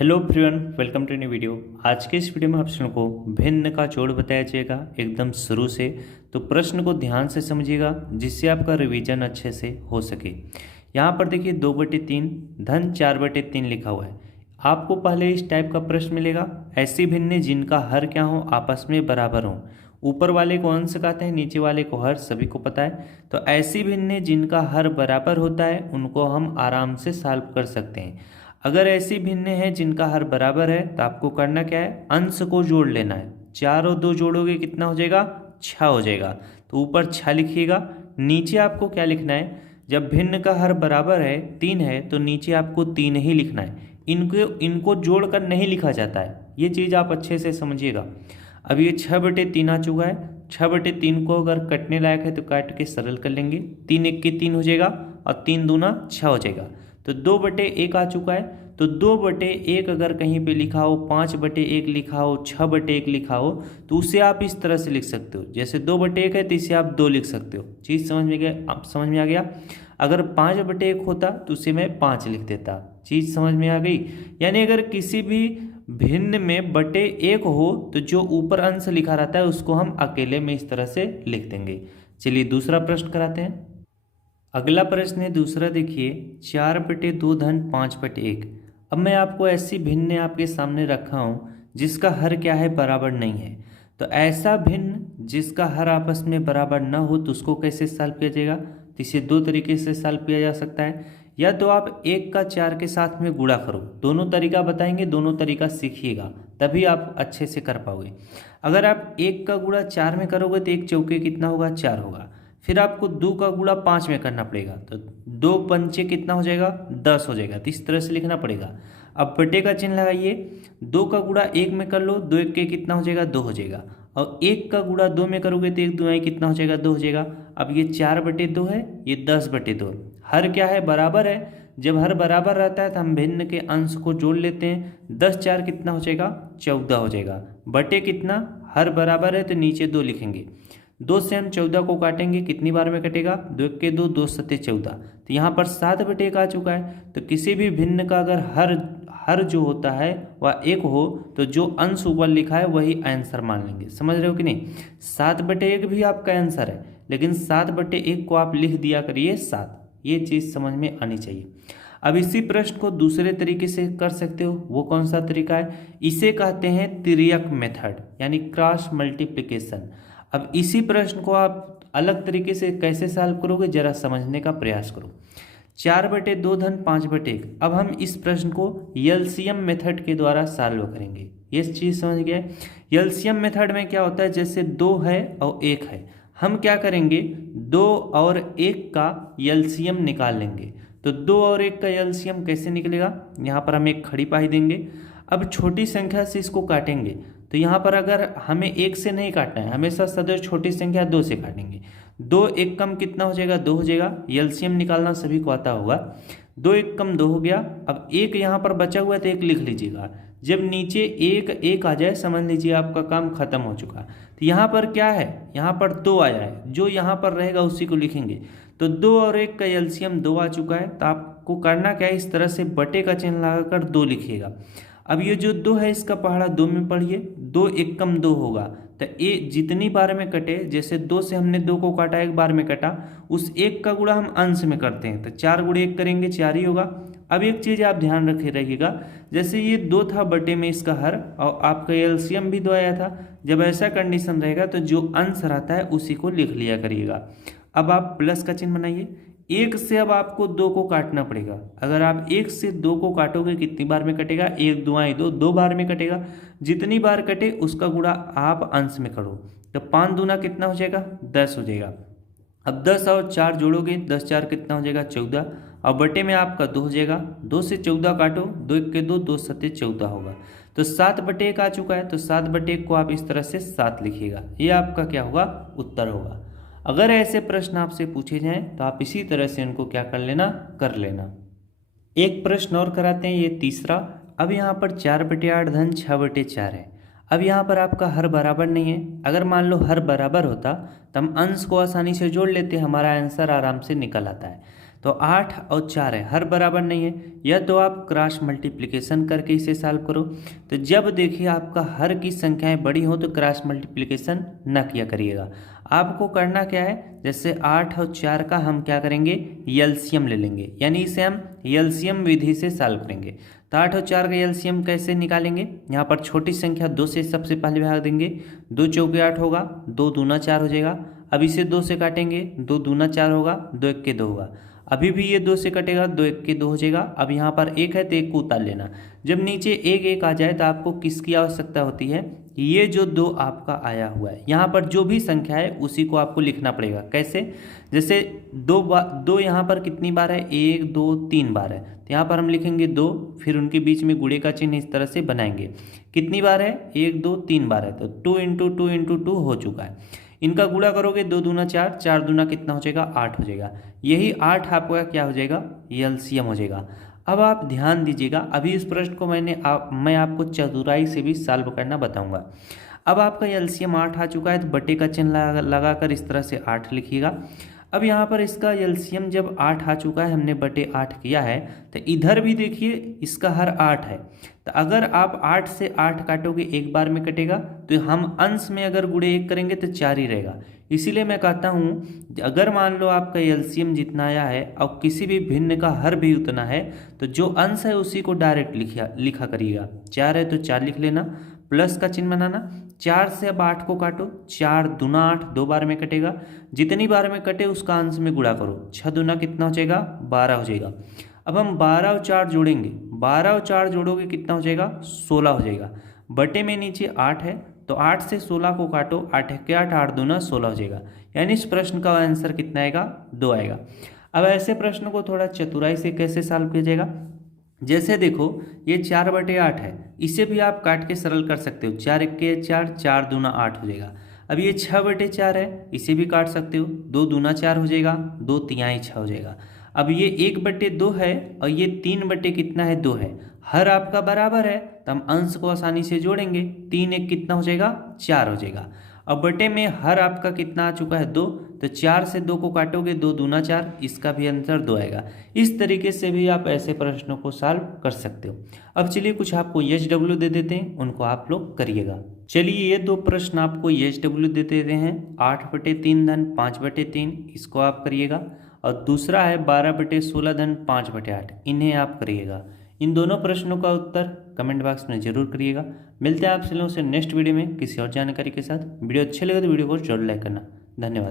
Hello everyone, welcome to new video. आज के इस वीडियो में आप सभी को भिन्न का जोड़ बताया जाएगा एकदम शुरू से। तो प्रश्न को ध्यान से समझिएगा जिससे आपका रिवीजन अच्छे से हो सके। यहाँ पर देखिए 2/3 धन 4/3 लिखा हुआ है। आपको पहले इस टाइप का प्रश्न मिलेगा, ऐसी भिन्न जिनका हर क्या हो आपस में बराबर हो। ऊपर वाले को अंश कहते हैं, नीचे वाले को हर, सभी को पता है। तो ऐसी भिन्न जिनका हर बराबर होता है उनको हम आराम से सॉल्व कर सकते हैं। अगर ऐसी भिन्न है जिनका हर बराबर है तो आपको करना क्या है, अंश को जोड़ लेना है। 4 और 2 जोड़ोगे कितना हो जाएगा, 6 हो जाएगा। तो ऊपर 6 लिखिएगा। नीचे आपको क्या लिखना है, जब भिन्न का हर बराबर है 3 है तो नीचे आपको 3 ही लिखना है। इनको जोड़कर नहीं लिखा जाता है, ये चीज़ आप अच्छे से समझिएगा। अब ये 6/3 आ चुका है। 6/3 को अगर कटने लायक है तो काट के सरल कर लेंगे। 3 1 के 3 हो जाएगा और 3 दूना 6 हो जाएगा। तो 2/1 आ चुका है। तो 2/1 अगर कहीं पे लिखा हो, 5/1 लिखा हो, 6/1 लिखा हो तो उसे आप इस तरह से लिख सकते हो। जैसे 2/1 है तो इसे आप 2 लिख सकते हो। चीज़ समझ में गया, आप समझ में आ गया। अगर 5/1 होता तो उसे मैं 5 लिख देता। चीज़ समझ में आ गई। यानी अगर किसी भी भिन्न में बटे 1 हो तो जो ऊपर अंश लिखा रहता है उसको हम अकेले में इस तरह से लिख देंगे। चलिए दूसरा प्रश्न कराते हैं। अगला प्रश्न है दूसरा, देखिए 4/2 धन 5/1। अब मैं आपको ऐसी भिन्न आपके सामने रखा हूँ जिसका हर क्या है, बराबर नहीं है। तो ऐसा भिन्न जिसका हर आपस में बराबर न हो तो उसको कैसे सॉल्व किया जाएगा। तो इसे 2 तरीके से सॉल्व किया जा सकता है। या तो आप 1 का 4 के साथ में गुणा करो, दोनों तरीका बताएंगे, दोनों तरीका सीखिएगा तभी आप अच्छे से कर पाओगे। अगर आप 1 का गुणा 4 में करोगे तो 1 चौके कितना होगा, 4 होगा। फिर आपको 2 का गुणा 5 में करना पड़ेगा तो 2 पंचे कितना हो जाएगा, 10 हो जाएगा। तो इस तरह से लिखना पड़ेगा। अब बटे का चिन्ह लगाइए। 2 का गुणा 1 में कर लो, 2 1 के कितना हो जाएगा, 2 हो जाएगा। और 1 का गुणा 2 में करोगे तो 1 2 कितना हो जाएगा, 2 हो जाएगा। अब ये 4/2 है, ये 10/2। हर क्या है, बराबर है। जब हर बराबर रहता है तो हम भिन्न के अंश को जोड़ लेते हैं। 10 4 कितना हो जाएगा, 14 हो जाएगा। बटे कितना, हर बराबर है तो नीचे 2 लिखेंगे। 2 से हम 14 को काटेंगे, कितनी बार में कटेगा, 2 1 के 2, 2 7 14। तो यहाँ पर 7/1 आ चुका है। तो किसी भी भिन्न का अगर हर जो होता है वह 1 हो तो जो अंश ऊपर लिखा है वही आंसर मान लेंगे। समझ रहे हो कि नहीं। 7/1 भी आपका आंसर है, लेकिन 7/1 को आप लिख दिया करिए 7। ये चीज़ समझ में आनी चाहिए। अब इसी प्रश्न को दूसरे तरीके से कर सकते हो। वो कौन सा तरीका है, इसे कहते हैं तिर्यक मेथड, यानी क्रॉस मल्टीप्लिकेशन। अब इसी प्रश्न को आप अलग तरीके से कैसे सॉल्व करोगे, जरा समझने का प्रयास करो। 4/2 धन 5/1। अब हम इस प्रश्न को एलसीएम मेथड के द्वारा सॉल्व करेंगे। ये चीज़ समझ गए। एलसीएम मेथड में क्या होता है, जैसे 2 है और 1 है, हम क्या करेंगे, 2 और 1 का एलसीएम निकाल लेंगे। तो 2 और 1 का एलसीएम कैसे निकलेगा, यहाँ पर हम एक खड़ी पाई देंगे। अब छोटी संख्या से इसको काटेंगे। तो यहाँ पर अगर हमें 1 से नहीं काटना है, हमेशा सदैव छोटी संख्या 2 से काटेंगे। 2 1 कम कितना हो जाएगा, 2 हो जाएगा। एलसीएम निकालना सभी को आता होगा। 2 1 कम 2 हो गया। अब 1 यहाँ पर बचा हुआ है तो 1 लिख लीजिएगा। जब नीचे 1 1 आ जाए समझ लीजिए आपका काम खत्म हो चुका। तो यहाँ पर क्या है, यहाँ पर 2 आया है, जो यहाँ पर रहेगा उसी को लिखेंगे। तो 2 और 1 का एलसीएम 2 आ चुका है। तो आपको करना क्या है, इस तरह से बटे का चिन्ह लगाकर 2 लिखिएगा। अब ये जो 2 है इसका पहाड़ा 2 में पढ़िए। 2 1 कम 2 होगा। तो ये जितनी बार में कटे, जैसे 2 से हमने 2 को काटा, 1 बार में कटा, उस 1 का गुणा हम अंश में करते हैं। तो 4 गुणे 1 करेंगे, 4 ही होगा। अब एक चीज़ आप ध्यान रखे रहिएगा, जैसे ये 2 था बटे में इसका हर, और आपका एलसीएम भी 2 आया था। जब ऐसा कंडीशन रहेगा तो जो अंश रहता है उसी को लिख लिया करिएगा। अब आप प्लस का चिन्ह बनाइए। 1 से अब आपको 2 को काटना पड़ेगा। अगर आप 1 से 2 को काटोगे कितनी बार में कटेगा, 1 2 2, 2 बार में कटेगा। जितनी बार कटे उसका गुणा आप अंश में करो। तो 5 दूना कितना हो जाएगा, 10 हो जाएगा। अब 10 और 4 जोड़ोगे, 10 4 कितना हो जाएगा, 14। और बटे में आपका 2 हो जाएगा। 2 से 14 काटो, 2 1 के 2, 2 7 14 होगा। तो 7/1 आ चुका है। तो 7/1 को आप इस तरह से 7 लिखिएगा। ये आपका क्या होगा, उत्तर होगा। अगर ऐसे प्रश्न आपसे पूछे जाएं तो आप इसी तरह से उनको क्या कर लेना, कर लेना। एक प्रश्न और कराते हैं, ये तीसरा। अब यहाँ पर 4/8 धन 6/4 है। अब यहाँ पर आपका हर बराबर नहीं है। अगर मान लो हर बराबर होता तो हम अंश को आसानी से जोड़ लेते, हमारा आंसर आराम से निकल आता है। तो 8 और 4 है, हर बराबर नहीं है, या तो आप क्रॉस मल्टीप्लिकेशन करके इसे सॉल्व करो। तो जब देखिए आपका हर की संख्याएं बड़ी हो तो क्रॉस मल्टीप्लिकेशन ना किया करिएगा। आपको करना क्या है, जैसे 8 और 4 का हम क्या करेंगे, एलसीएम ले लेंगे, यानी इसे हम एलसीएम विधि से सॉल्व करेंगे। तो 8 और 4 का एलसीएम कैसे निकालेंगे, यहाँ पर छोटी संख्या 2 से सबसे पहले भाग देंगे, 2 चौके 8 होगा, 2 दूना 4 हो जाएगा। अब इसे 2 से काटेंगे, 2 दूना 4 होगा, 2 एक के 2 होगा। अभी भी ये 2 से कटेगा, 2 एक के 2 हो जाएगा। अब यहाँ पर 1 है तो 1 को उतार लेना। जब नीचे 1 1 आ जाए तो आपको किसकी आवश्यकता होती है, ये जो 2 आपका आया हुआ है, यहाँ पर जो भी संख्या है उसी को आपको लिखना पड़ेगा। कैसे, जैसे 2 यहाँ पर कितनी बार है, 1 2 3 बार है, तो यहाँ पर हम लिखेंगे 2, फिर उनके बीच में गुणे का चिन्ह इस तरह से बनाएंगे। कितनी बार है, 1 2 3 बार है, तो 2 इंटू 2 इंटू 2 हो चुका है। इनका गुणा करोगे, 2 दूना 4, 4 दूना कितना हो जाएगा, 8 हो जाएगा। यही 8 आपका क्या हो जाएगा, एलसीएम हो जाएगा। अब आप ध्यान दीजिएगा, अभी इस प्रश्न को मैं आपको चतुराई से भी सॉल्व करना बताऊंगा। अब आपका एलसीएम 8 आ चुका है, तो बटे का चिन्ह लगाकर इस तरह से 8 लिखिएगा। अब यहाँ पर इसका एलसीएम जब 8 आ चुका है, हमने बटे 8 किया है, तो इधर भी देखिए इसका हर 8 है। तो अगर आप 8 से 8 काटोगे, एक बार में कटेगा, तो हम अंश में अगर गुणे 1 करेंगे तो 4 ही रहेगा। इसीलिए मैं कहता हूँ, अगर मान लो आपका एलसीएम जितना आया है और किसी भी भिन्न का हर भी उतना है, तो जो अंश है उसी को डायरेक्ट लिखा करिएगा। 4 है तो 4 लिख लेना, प्लस का चिन्ह बनाना। 4 से अब 8 को काटो, 4 दूना 8, 2 बार में कटेगा, जितनी बार में कटे उसका अंश में गुणा करो। 6 दूना कितना हो जाएगा, 12 हो जाएगा। अब हम 12 और 4 जोड़ेंगे, 12 और 4 जोड़ोगे कितना हो जाएगा, 16 हो जाएगा। बटे में नीचे 8 है, तो 8 से 16 को काटो, 8 के 8, 8 दूना 16 हो जाएगा। यानी इस प्रश्न का आंसर कितना आएगा, 2 आएगा। अब ऐसे प्रश्न को थोड़ा चतुराई से कैसे सॉल्व किया जाएगा, जैसे देखो ये 4 बटे 8 है, इसे भी आप काट के सरल कर सकते हो। 4 एक के 4, 4 दूना 8 हो जाएगा। अब ये 6 बटे 4 है, इसे भी काट सकते हो, 2 दूना 4 हो जाएगा, 2 तिहाई 6 हो जाएगा। अब ये 1 बटे 2 है और ये 3 बटे कितना है, 2 है, हर आपका बराबर है, तो हम अंश को आसानी से जोड़ेंगे। 3 एक कितना हो जाएगा, 4 हो जाएगा। अब बटे में हर आपका कितना आ चुका है, 2, तो 4 से 2 को काटोगे, 2 दूना 4, इसका भी आंसर 2 आएगा। इस तरीके से भी आप ऐसे प्रश्नों को सॉल्व कर सकते हो। अब चलिए कुछ आपको एचडब्ल्यू दे देते हैं, उनको आप लोग करिएगा। चलिए ये 2 प्रश्न आपको एचडब्ल्यू दे देते हैं। 8 बटे 3 धन 5 बटे 3, इसको आप करिएगा। और दूसरा है 12 बटे 16 धन 5 बटे 8, इन्हें आप करिएगा। इन दोनों प्रश्नों का उत्तर कमेंट बॉक्स में जरूर करिएगा। मिलते हैं आपसे लोगों से नेक्स्ट वीडियो में किसी और जानकारी के साथ। वीडियो अच्छे लगे तो वीडियो को जरूर लाइक करना। धन्यवाद।